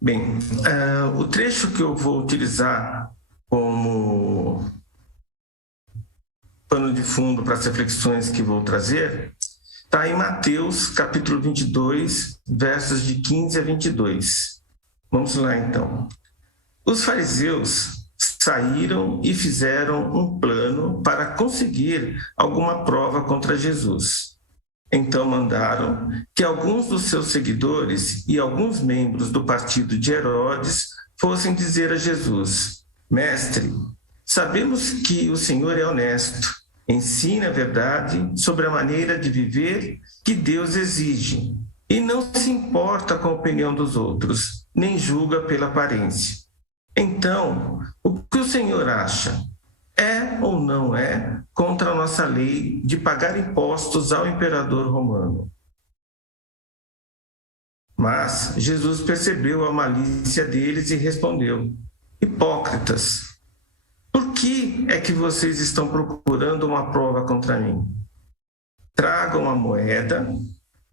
Bem, o trecho que eu vou utilizar como pano de fundo para as reflexões que vou trazer está em Mateus, capítulo 22, versos de 15 a 22. Vamos lá, então. Os fariseus saíram e fizeram um plano para conseguir alguma prova contra Jesus. Então mandaram que alguns dos seus seguidores e alguns membros do partido de Herodes fossem dizer a Jesus: Mestre, sabemos que o Senhor é honesto, ensina a verdade sobre a maneira de viver que Deus exige e não se importa com a opinião dos outros, nem julga pela aparência. Então, o que o Senhor acha? É ou não é contra a nossa lei de pagar impostos ao imperador romano? Mas Jesus percebeu a malícia deles e respondeu: Hipócritas, por que é que vocês estão procurando uma prova contra mim? Tragam a moeda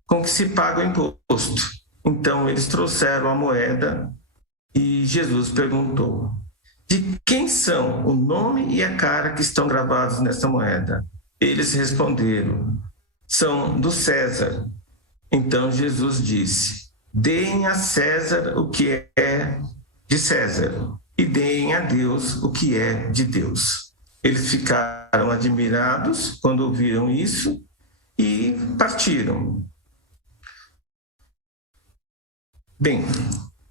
com que se paga o imposto. Então eles trouxeram a moeda e Jesus perguntou: De quem são o nome e a cara que estão gravados nessa moeda? Eles responderam: São do César. Então Jesus disse: Deem a César o que é de César e deem a Deus o que é de Deus. Eles ficaram admirados quando ouviram isso e partiram. Bem,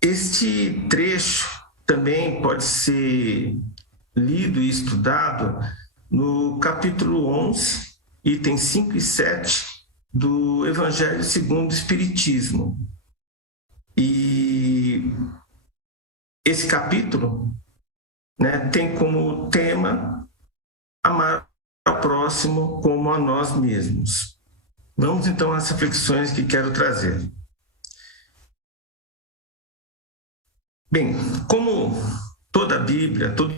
este trecho também pode ser lido e estudado no capítulo 11, itens 5 e 7 do Evangelho segundo o Espiritismo. E esse capítulo, tem como tema amar ao próximo como a nós mesmos. Vamos então às reflexões que quero trazer. Bem, como toda a Bíblia, todo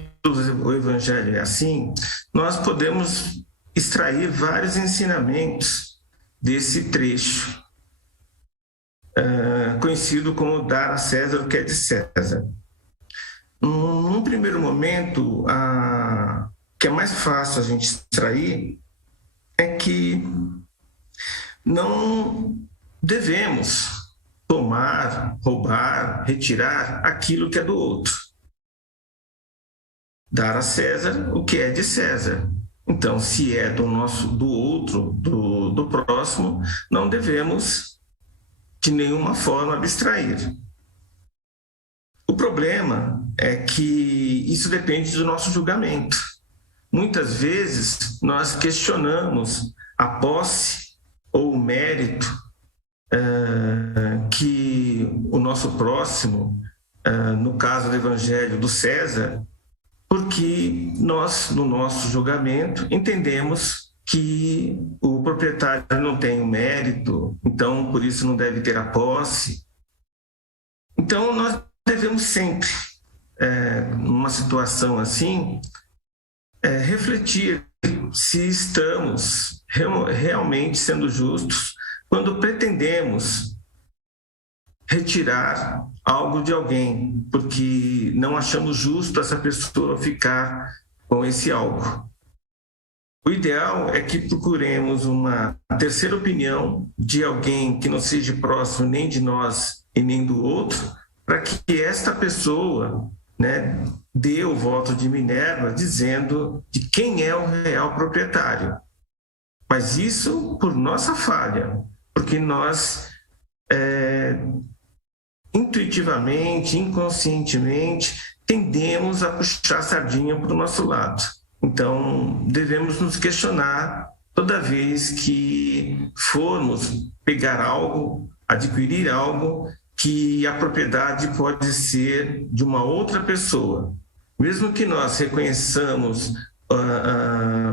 o Evangelho é assim, nós podemos extrair vários ensinamentos desse trecho, conhecido como dar a César o que é de César. Num primeiro momento, o que é mais fácil a gente extrair é que não devemos tomar, roubar, retirar aquilo que é do outro. Dar a César o que é de César. Então, se é do outro, do próximo, não devemos de nenhuma forma abstrair. O problema é que isso depende do nosso julgamento. Muitas vezes nós questionamos a posse ou o mérito que o nosso próximo, no caso do Evangelho do César, porque nós, no nosso julgamento, entendemos que o proprietário não tem o mérito, então por isso não deve ter a posse. Então nós devemos sempre, numa situação assim, refletir se estamos realmente sendo justos quando pretendemos retirar algo de alguém, porque não achamos justo essa pessoa ficar com esse algo. O ideal é que procuremos uma terceira opinião de alguém que não seja próximo nem de nós e nem do outro, para que esta pessoa, dê o voto de Minerva dizendo de quem é o real proprietário. Mas isso por nossa falha, porque nós intuitivamente, inconscientemente, tendemos a puxar a sardinha para o nosso lado. Então, devemos nos questionar toda vez que formos pegar algo, adquirir algo, que a propriedade pode ser de uma outra pessoa. Mesmo que nós reconheçamos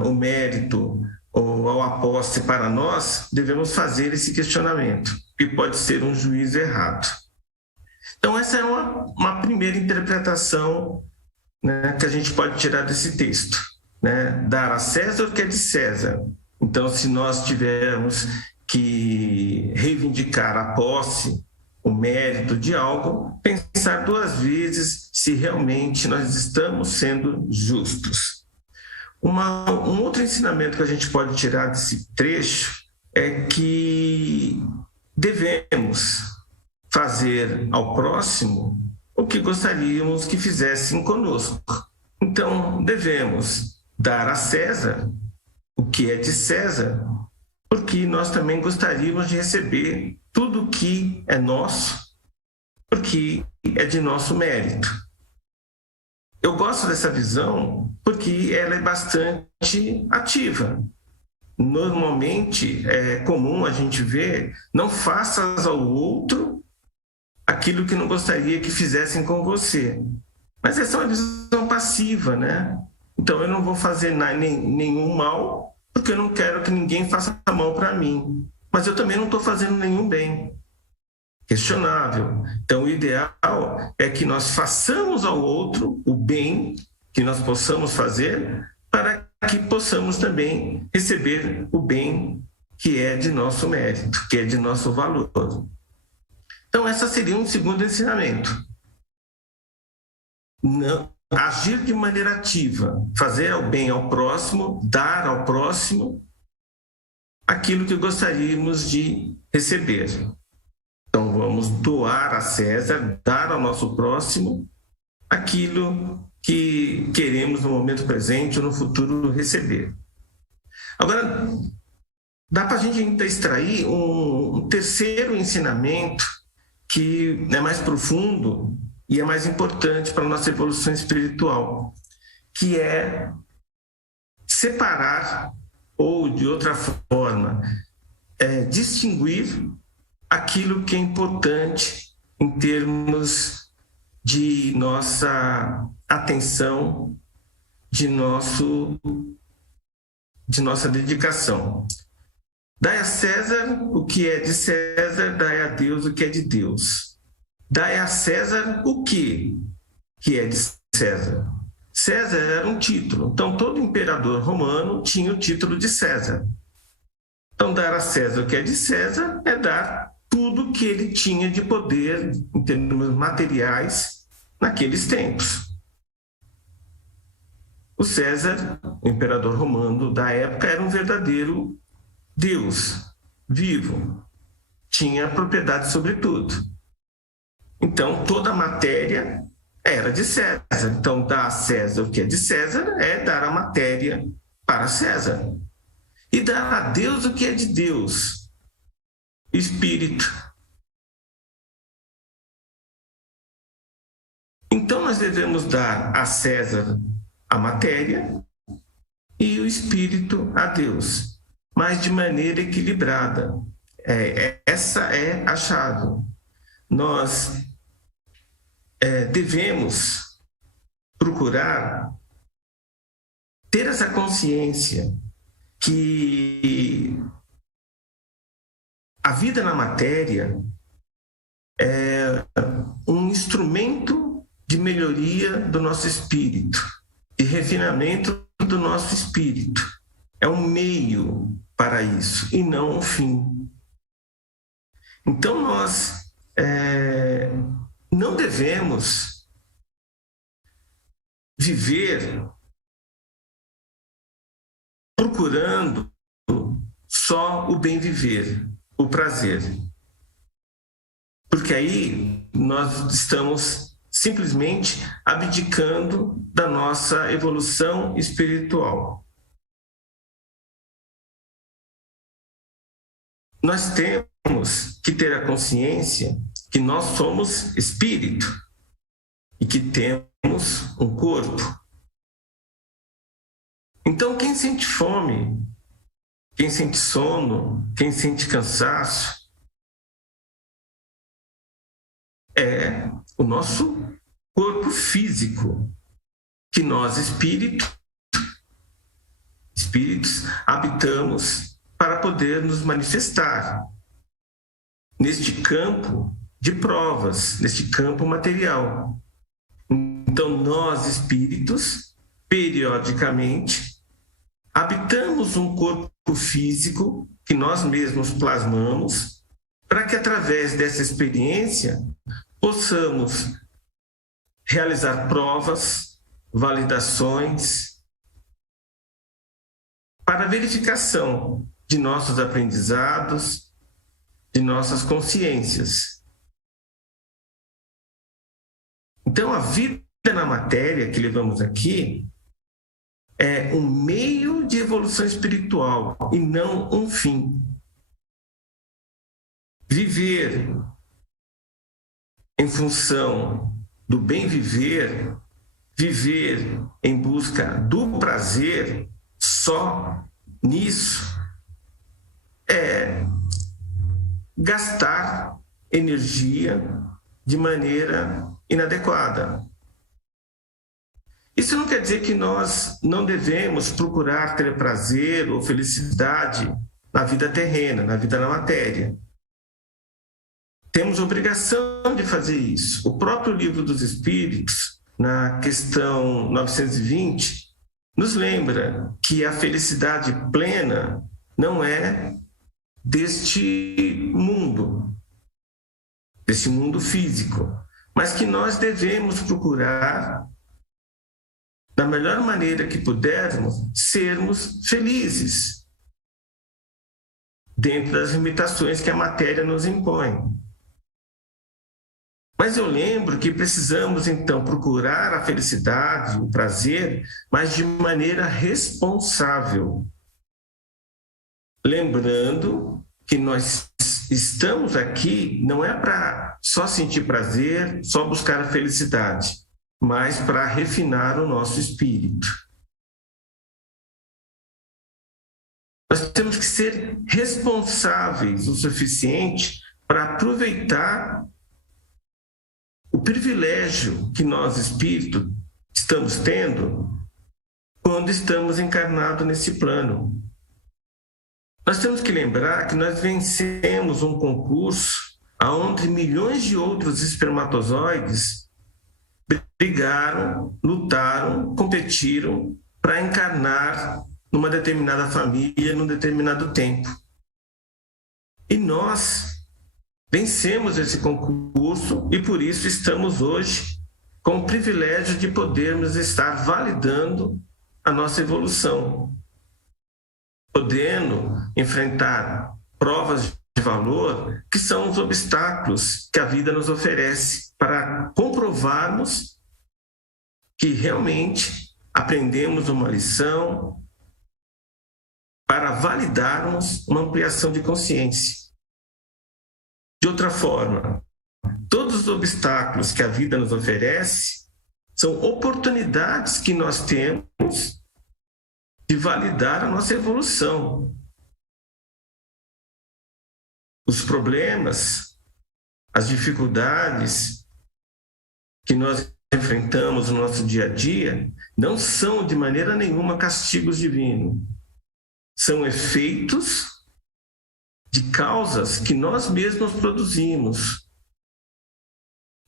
o mérito ou a posse para nós, devemos fazer esse questionamento, que pode ser um juízo errado. Então, essa é uma primeira interpretação, que a gente pode tirar desse texto. Dar a César o que é de César. Então, se nós tivermos que reivindicar a posse, o mérito de algo, pensar duas vezes se realmente nós estamos sendo justos. Um outro ensinamento que a gente pode tirar desse trecho é que devemos fazer ao próximo o que gostaríamos que fizessem conosco. Então, devemos dar a César o que é de César, porque nós também gostaríamos de receber tudo o que é nosso, porque é de nosso mérito. Eu gosto dessa visão porque ela é bastante ativa. Normalmente é comum a gente ver: não faças ao outro aquilo que não gostaria que fizessem com você. Mas essa é uma visão passiva, né? Então eu não vou fazer nenhum mal porque eu não quero que ninguém faça mal para mim. Mas eu também não estou fazendo nenhum bem. Questionável. Então o ideal é que nós façamos ao outro o bem que nós possamos fazer para que possamos também receber o bem que é de nosso mérito, que é de nosso valor. Então, esse seria um segundo ensinamento. Não, agir de maneira ativa, fazer o bem ao próximo, dar ao próximo aquilo que gostaríamos de receber. Então, vamos doar a César, dar ao nosso próximo aquilo que queremos no momento presente ou no futuro receber. Agora, dá para a gente ainda extrair um terceiro ensinamento que é mais profundo e é mais importante para a nossa evolução espiritual, que é separar, ou de outra forma, distinguir aquilo que é importante em termos de nossa atenção, de nossa dedicação. Dai a César o que é de César, dai a Deus o que é de Deus. Dai a César o que é de César. César era um título, então todo imperador romano tinha o título de César. Então dar a César o que é de César é dar tudo que ele tinha de poder em termos materiais naqueles tempos. O César, o imperador romano da época, era um verdadeiro Deus vivo, tinha propriedade sobre tudo. Então, toda a matéria era de César. Então, dar a César o que é de César é dar a matéria para César. E dar a Deus o que é de Deus, Espírito. Então, nós devemos dar a César a matéria e o Espírito a Deus, mas de maneira equilibrada. Essa é a chave. Nós devemos procurar ter essa consciência que a vida na matéria é um instrumento de melhoria do nosso espírito, de refinamento do nosso espírito. É um meio para isso e não um fim. Então nós não devemos viver procurando só o bem viver, o prazer. Porque aí nós estamos simplesmente abdicando da nossa evolução espiritual. Nós temos que ter a consciência que nós somos espírito e que temos um corpo. Então, quem sente fome, quem sente sono, quem sente cansaço, é o nosso corpo físico, que nós, espíritos, habitamos para poder nos manifestar neste campo de provas, neste campo material. Então, nós, espíritos, periodicamente, habitamos um corpo físico que nós mesmos plasmamos, para que, através dessa experiência, possamos realizar provas, validações, para verificação de nossos aprendizados, de nossas consciências. Então, a vida na matéria que levamos aqui é um meio de evolução espiritual e não um fim. Viver em função do bem viver, viver em busca do prazer, só nisso é gastar energia de maneira inadequada. Isso não quer dizer que nós não devemos procurar ter prazer ou felicidade na vida terrena, na vida na matéria. Temos obrigação de fazer isso. O próprio Livro dos Espíritos, na questão 920, nos lembra que a felicidade plena não é deste mundo físico, mas que nós devemos procurar, da melhor maneira que pudermos, sermos felizes, dentro das limitações que a matéria nos impõe. Mas eu lembro que precisamos, então, procurar a felicidade, o prazer, mas de maneira responsável. Lembrando que nós estamos aqui não é para só sentir prazer, só buscar a felicidade, mas para refinar o nosso espírito. Nós temos que ser responsáveis o suficiente para aproveitar o privilégio que nós, espírito, estamos tendo quando estamos encarnados nesse plano. Nós temos que lembrar que nós vencemos um concurso onde milhões de outros espermatozoides brigaram, lutaram, competiram para encarnar numa determinada família, num determinado tempo. E nós vencemos esse concurso e por isso estamos hoje com o privilégio de podermos estar validando a nossa evolução, podendo enfrentar provas de valor que são os obstáculos que a vida nos oferece para comprovarmos que realmente aprendemos uma lição, para validarmos uma ampliação de consciência. De outra forma, todos os obstáculos que a vida nos oferece são oportunidades que nós temos de validar a nossa evolução. Os problemas, as dificuldades que nós enfrentamos no nosso dia a dia não são de maneira nenhuma castigos divinos. São efeitos de causas que nós mesmos produzimos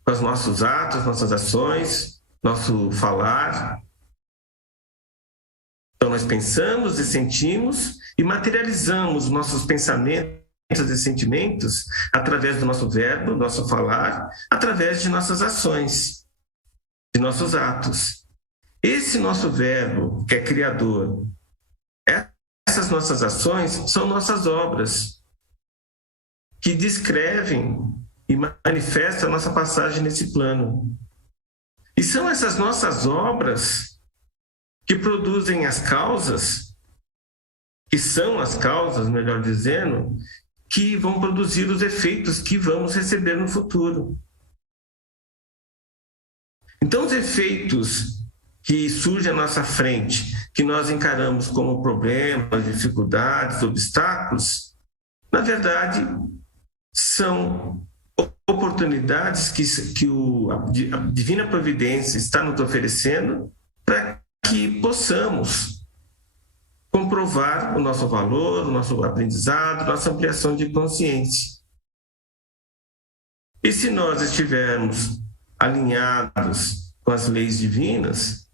com os nossos atos, nossas ações, nosso falar. Então nós pensamos e sentimos e materializamos nossos pensamentos e sentimentos através do nosso verbo, nosso falar, através de nossas ações, de nossos atos. Esse nosso verbo, que é criador, essas nossas ações são nossas obras, que descrevem e manifestam a nossa passagem nesse plano. E são essas nossas obras que produzem as causas, que são as causas, melhor dizendo, que vão produzir os efeitos que vamos receber no futuro. Então, os efeitos que surgem à nossa frente, que nós encaramos como problemas, dificuldades, obstáculos, na verdade, são oportunidades que a Divina Providência está nos oferecendo para que possamos comprovar o nosso valor, o nosso aprendizado, nossa ampliação de consciência. E se nós estivermos alinhados com as leis divinas,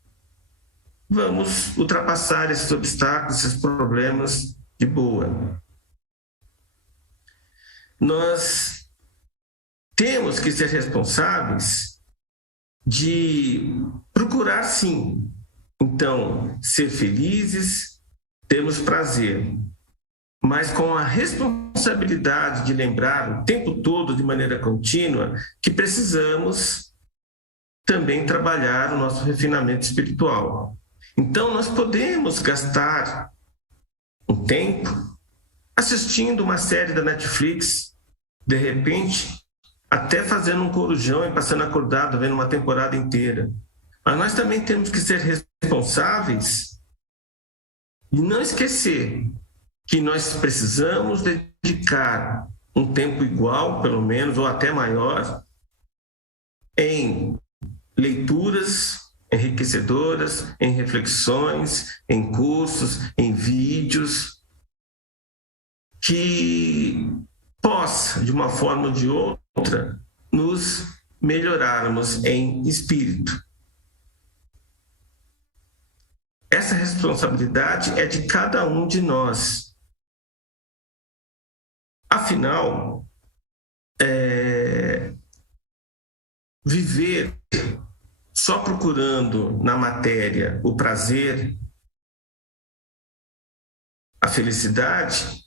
vamos ultrapassar esses obstáculos, esses problemas de boa. Nós temos que ser responsáveis de procurar, sim, então, ser felizes, termos prazer, mas com a responsabilidade de lembrar o tempo todo, de maneira contínua, que precisamos também trabalhar o nosso refinamento espiritual. Então, nós podemos gastar um tempo assistindo uma série da Netflix, de repente, até fazendo um corujão e passando acordado, vendo uma temporada inteira. Mas nós também temos que ser responsáveis e não esquecer que nós precisamos dedicar um tempo igual, pelo menos, ou até maior, em leituras enriquecedoras, em reflexões, em cursos, em vídeos, que possa, de uma forma ou de outra, nos melhorarmos em espírito. Essa responsabilidade é de cada um de nós. Afinal, viver só procurando na matéria o prazer, a felicidade,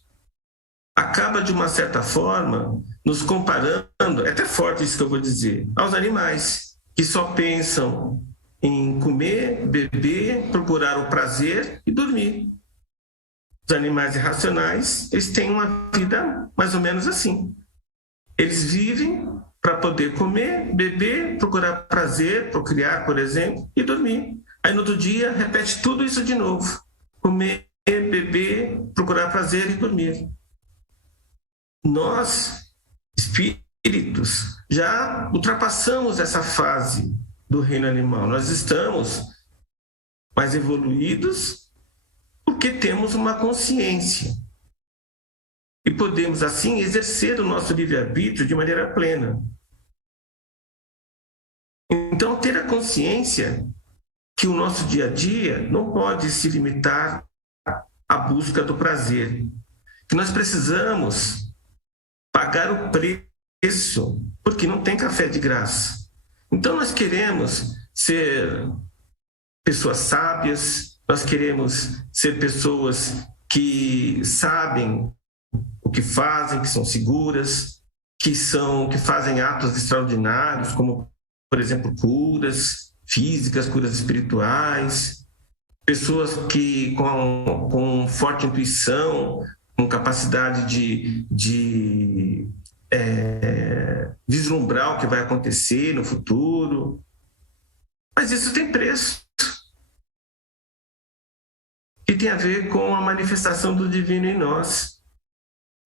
acaba, de uma certa forma, nos comparando, é até forte isso que eu vou dizer, aos animais, que só pensam em comer, beber, procurar o prazer e dormir. Os animais irracionais, eles têm uma vida mais ou menos assim. Eles vivem para poder comer, beber, procurar prazer, procriar, por exemplo, e dormir. Aí no outro dia repete tudo isso de novo. Comer, beber, procurar prazer e dormir. Nós, espíritos, já ultrapassamos essa fase do reino animal. Nós estamos mais evoluídos porque temos uma consciência. E podemos, assim, exercer o nosso livre-arbítrio de maneira plena. Então, ter a consciência que o nosso dia a dia não pode se limitar à busca do prazer. Que nós precisamos pagar o preço, porque não tem café de graça. Então, nós queremos ser pessoas sábias, nós queremos ser pessoas que sabem o que fazem, que são seguras, que fazem atos extraordinários, como, por exemplo, curas físicas, curas espirituais, pessoas que com forte intuição, com capacidade de vislumbrar o que vai acontecer no futuro. Mas isso tem preço. E tem a ver com a manifestação do divino em nós.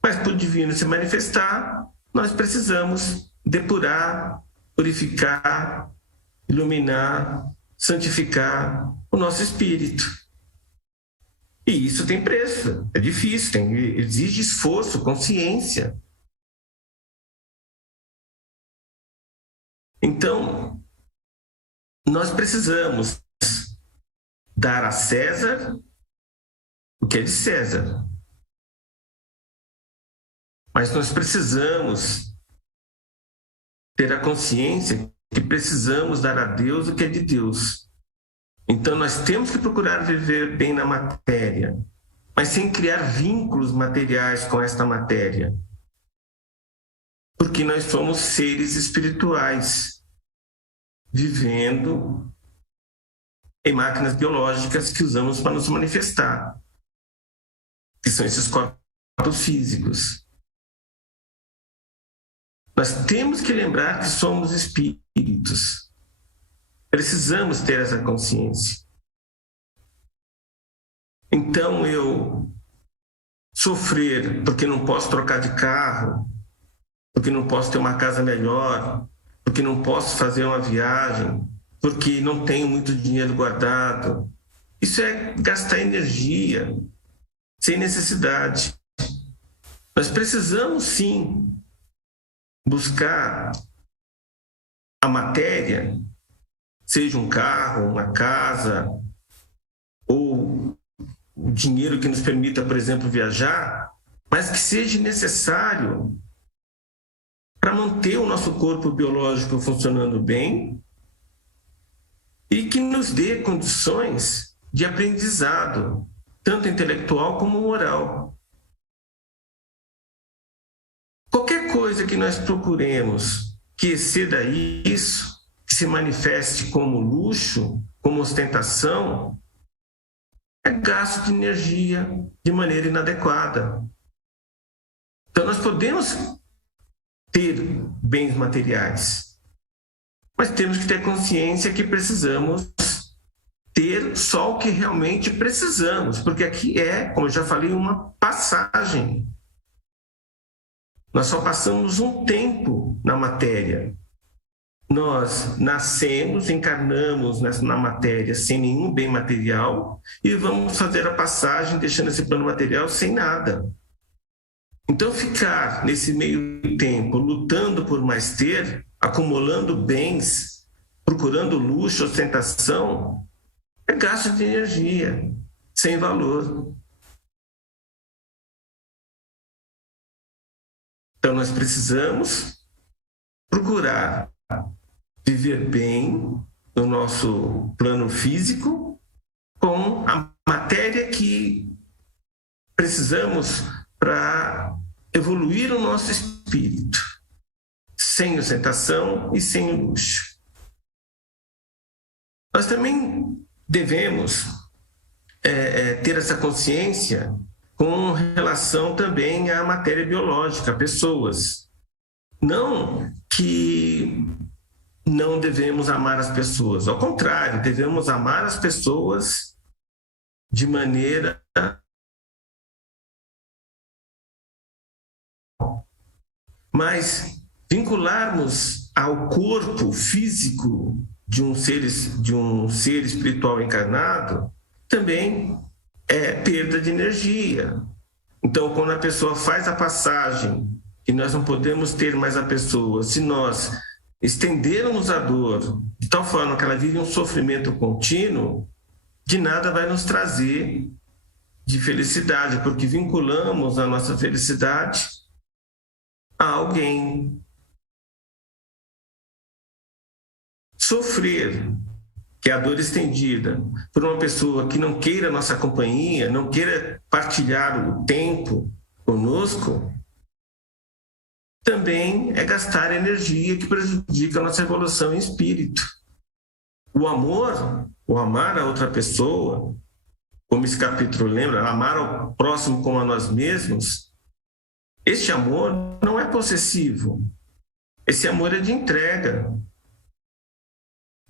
Mas para o divino se manifestar, nós precisamos depurar, purificar, iluminar, santificar o nosso espírito. E isso tem preço, é difícil, exige esforço, consciência. Então, nós precisamos dar a César o que é de César. Mas nós precisamos ter a consciência que precisamos dar a Deus o que é de Deus. Então nós temos que procurar viver bem na matéria, mas sem criar vínculos materiais com esta matéria. Porque nós somos seres espirituais, vivendo em máquinas biológicas que usamos para nos manifestar, que são esses corpos físicos. Nós temos que lembrar que somos espíritos. Precisamos ter essa consciência. Então, eu sofrer porque não posso trocar de carro, porque não posso ter uma casa melhor, porque não posso fazer uma viagem, porque não tenho muito dinheiro guardado, isso é gastar energia sem necessidade. Nós precisamos, sim, buscar a matéria, seja um carro, uma casa, ou o dinheiro que nos permita, por exemplo, viajar, mas que seja necessário para manter o nosso corpo biológico funcionando bem e que nos dê condições de aprendizado, tanto intelectual como moral. Qualquer coisa que nós procuremos que exceda isso, que se manifeste como luxo, como ostentação, é gasto de energia de maneira inadequada. Então, nós podemos ter bens materiais, mas temos que ter consciência que precisamos ter só o que realmente precisamos, porque aqui é, como eu já falei, uma passagem. Nós só passamos um tempo na matéria. Nós nascemos, encarnamos na matéria sem nenhum bem material e vamos fazer a passagem deixando esse plano material sem nada. Então, ficar nesse meio tempo lutando por mais ter, acumulando bens, procurando luxo, ostentação, é gasto de energia, sem valor. Então, nós precisamos procurar viver bem no nosso plano físico com a matéria que precisamos para evoluir o nosso espírito, sem ostentação e sem luxo. Nós também devemos ter essa consciência com relação também à matéria biológica, a pessoas. Não que não devemos amar as pessoas, ao contrário, devemos amar as pessoas de maneira mas vincularmos ao corpo físico de um ser espiritual encarnado também é perda de energia. Então, quando a pessoa faz a passagem e nós não podemos ter mais a pessoa, se nós estendermos a dor de tal forma que ela vive um sofrimento contínuo, de nada vai nos trazer de felicidade, porque vinculamos a nossa felicidade a alguém. Sofrer, que é a dor estendida, por uma pessoa que não queira nossa companhia, não queira partilhar o tempo conosco, também é gastar energia que prejudica a nossa evolução em espírito. O amor, o amar a outra pessoa, como esse capítulo lembra, amar ao próximo como a nós mesmos, este amor não é possessivo. Esse amor é de entrega.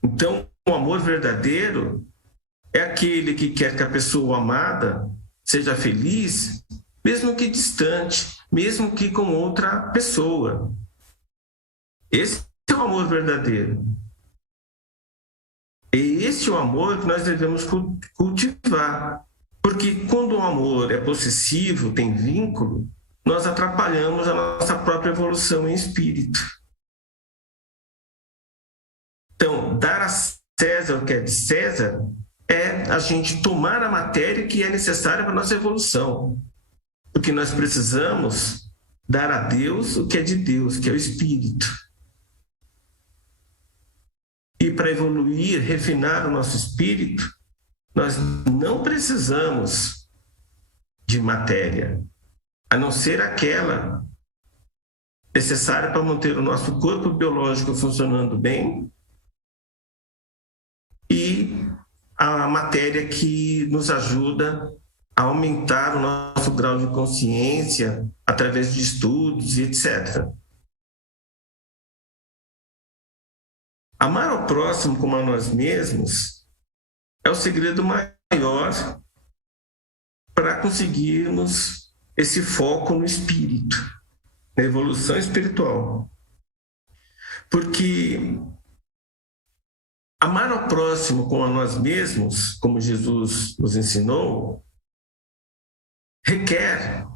Então, o amor verdadeiro é aquele que quer que a pessoa amada seja feliz, mesmo que distante, mesmo que com outra pessoa. Esse é o amor verdadeiro. E esse é o amor que nós devemos cultivar. Porque quando o amor é possessivo, tem vínculo, nós atrapalhamos a nossa própria evolução em espírito. Então, dar a César o que é de César é a gente tomar a matéria que é necessária para a nossa evolução. Porque nós precisamos dar a Deus o que é de Deus, que é o espírito. E para evoluir, refinar o nosso espírito, nós não precisamos de matéria, a não ser aquela necessária para manter o nosso corpo biológico funcionando bem e a matéria que nos ajuda a aumentar o nosso grau de consciência através de estudos e etc. Amar ao próximo como a nós mesmos é o segredo maior para conseguirmos esse foco no espírito, na evolução espiritual. Porque amar ao próximo como a nós mesmos, como Jesus nos ensinou, requer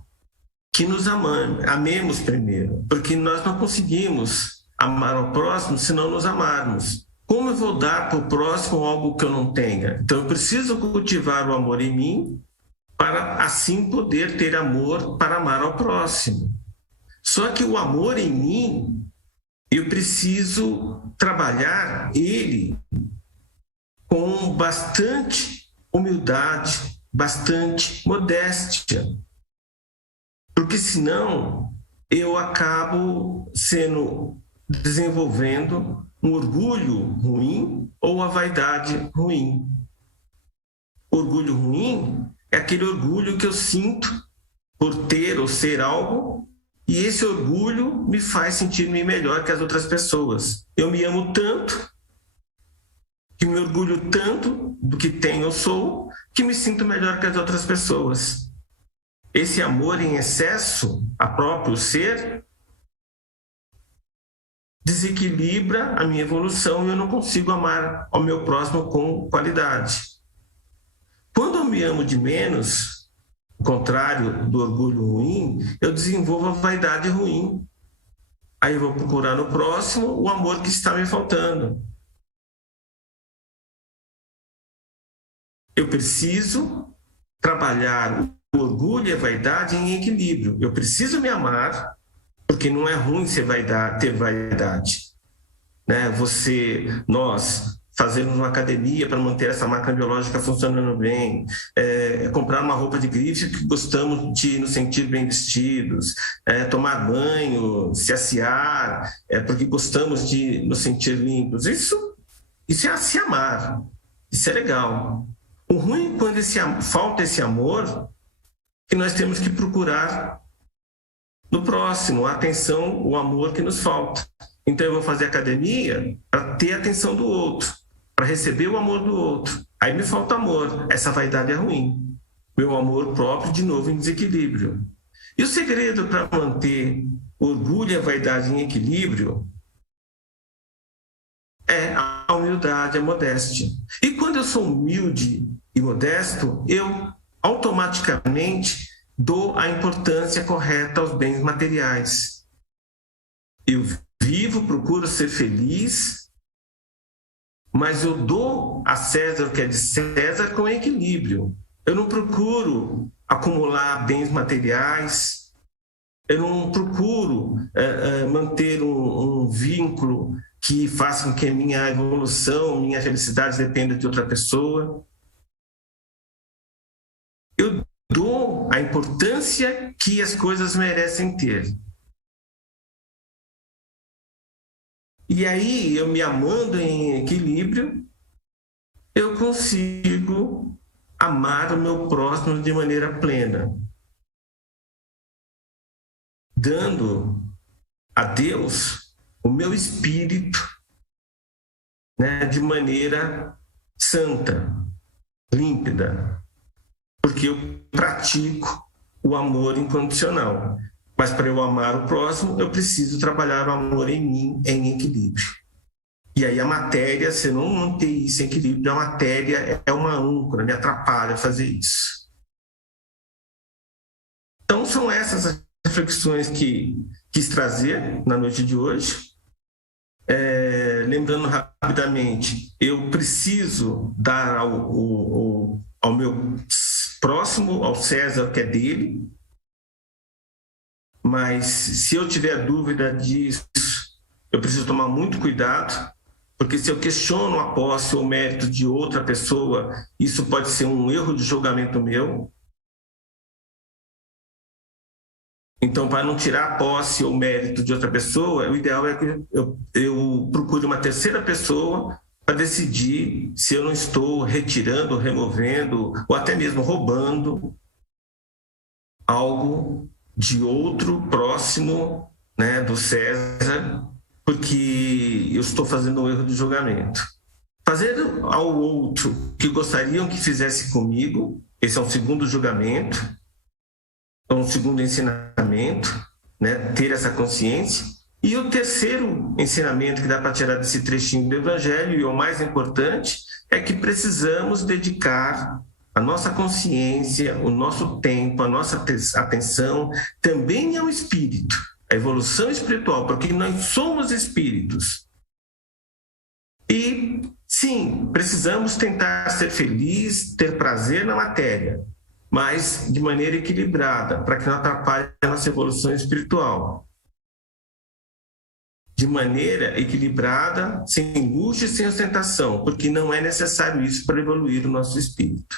que nos amemos primeiro, porque nós não conseguimos amar ao próximo se não nos amarmos. Como eu vou dar para o próximo algo que eu não tenha? Então eu preciso cultivar o amor em mim para assim poder ter amor para amar ao próximo. Só que o amor em mim, eu preciso trabalhar ele com bastante humildade, bastante modéstia. Porque senão eu acabo desenvolvendo um orgulho ruim ou a vaidade ruim. Orgulho ruim é aquele orgulho que eu sinto por ter ou ser algo, e esse orgulho me faz sentir-me melhor que as outras pessoas. Eu me amo tanto, que me orgulho tanto do que tenho ou sou, que me sinto melhor que as outras pessoas. Esse amor em excesso a próprio ser desequilibra a minha evolução e eu não consigo amar ao meu próximo com qualidade. Quando eu me amo de menos, o contrário do orgulho ruim, eu desenvolvo a vaidade ruim. Aí eu vou procurar no próximo o amor que está me faltando. Eu preciso trabalhar o orgulho e a vaidade em equilíbrio. Eu preciso me amar, porque não é ruim ter vaidade. Né? Nós fazermos uma academia para manter essa máquina biológica funcionando bem, comprar uma roupa de grife que gostamos de nos sentir bem vestidos, tomar banho, se assear, porque gostamos de nos sentir limpos. Isso é se amar, isso é legal. O ruim é quando falta esse amor, que nós temos que procurar no próximo a atenção, o amor que nos falta. Então eu vou fazer academia para ter a atenção do outro, para receber o amor do outro. Aí me falta amor, essa vaidade é ruim. Meu amor próprio, de novo, em desequilíbrio. E o segredo para manter o orgulho e a vaidade em equilíbrio é a humildade, a modéstia. E quando eu sou humilde e modesto, eu automaticamente dou a importância correta aos bens materiais. Eu vivo, procuro ser feliz, mas eu dou a César o que é de César com equilíbrio. Eu não procuro acumular bens materiais, eu não procuro manter um vínculo que faça com que a minha evolução, minha felicidade dependa de outra pessoa. Eu dou a importância que as coisas merecem ter. E aí, eu me amando em equilíbrio, eu consigo amar o meu próximo de maneira plena, dando a Deus o meu espírito, né, de maneira santa, límpida, porque eu pratico o amor incondicional. Mas para eu amar o próximo, eu preciso trabalhar o amor em mim em equilíbrio. E aí a matéria, se eu não manter isso em equilíbrio, a matéria é uma âncora, me atrapalha fazer isso. Então são essas as reflexões que quis trazer na noite de hoje. Lembrando rapidamente, eu preciso dar ao meu próximo, ao César, que é dele, mas se eu tiver dúvida disso, eu preciso tomar muito cuidado, porque se eu questiono a posse ou o mérito de outra pessoa, isso pode ser um erro de julgamento meu. Então, para não tirar a posse ou o mérito de outra pessoa, o ideal é que eu procure uma terceira pessoa para decidir se eu não estou retirando, removendo, ou até mesmo roubando algo de outro próximo, né, do César, porque eu estou fazendo um erro de julgamento. Fazer ao outro que gostariam que fizesse comigo, esse é um segundo julgamento, é um segundo ensinamento, né, ter essa consciência. E o terceiro ensinamento que dá para tirar desse trechinho do Evangelho, e o mais importante, é que precisamos dedicar a nossa consciência, o nosso tempo, a nossa atenção também ao espírito, a evolução espiritual, porque nós somos espíritos. E, sim, precisamos tentar ser felizes, ter prazer na matéria, mas de maneira equilibrada, para que não atrapalhe a nossa evolução espiritual. de maneira equilibrada, sem angústia e sem ostentação, porque não é necessário isso para evoluir o nosso espírito.